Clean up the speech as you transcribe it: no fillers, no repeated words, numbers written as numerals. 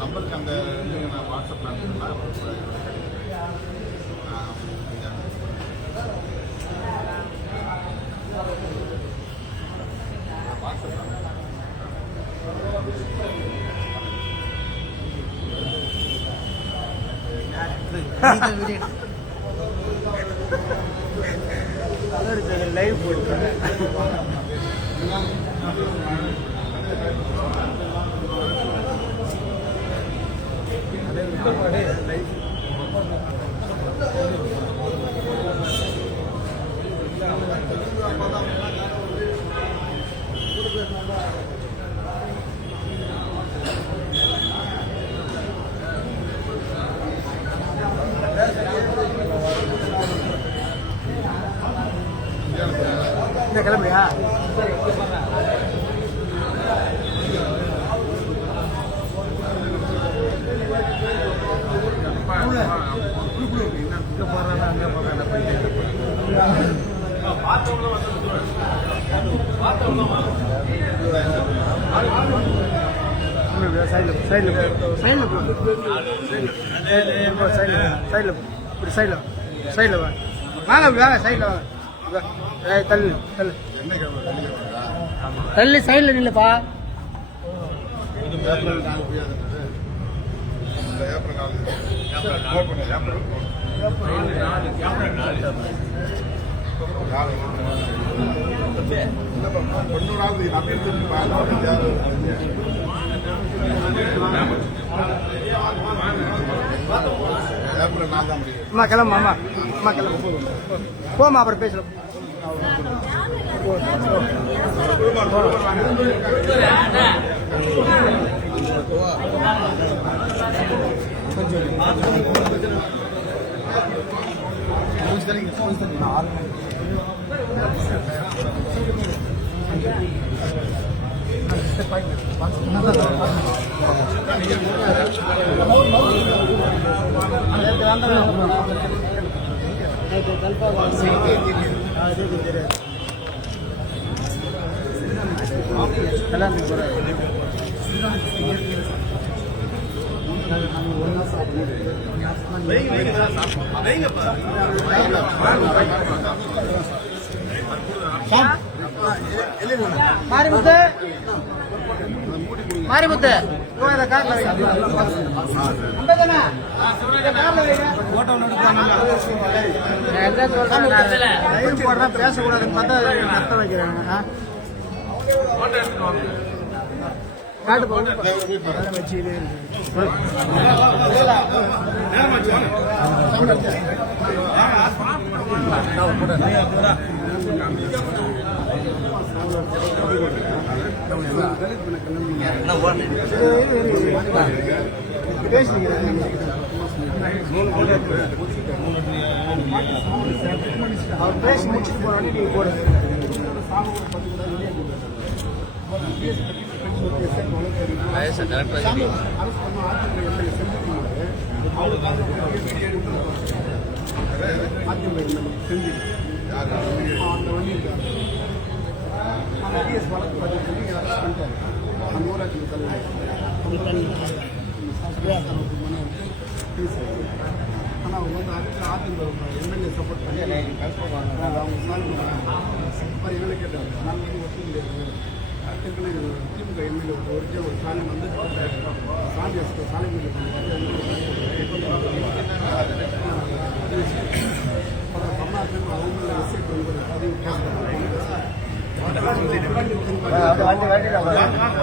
நம்பருக்கு அந்த நான் வாட்ஸ்அப் வாட்ஸ்அப் லைவ் போட்டு கிளம்புறியா? சைடில் வாங்க சைடில் வாங்க தள்ளு தள்ளு தள்ளி சைடில் நில்லுப்பா. அம்மா கிளம்பு அம்மா அம்மா கிளம்பு போமா அப்புறம் பேசலாம். மாரிமுத்து மாரிமுத்து பேசக்கூடாதுன்னு பார்த்தா கத்த வைக்கிறாங்க. காட்டு வச்சு பேசுறீங்க அவர் பேசி முடிச்சுட்டு போறாங்க நீங்க போடுங்க. அந்த ஊராட்சி தலைவர் ஆனால் அவங்க வந்து அதுக்கு அதிமுக எம்எல்ஏ சப்போர்ட் பண்ணி அவங்க சாலை எங்களை கேட்டாங்க நாங்கள் வந்து ஒத்துக்கலையே திமுக எம்எல்ஏ ஒரு சாலை வந்து சாலை சாலை தமிழ்நாட்டில் அவங்க எஸ்ஐ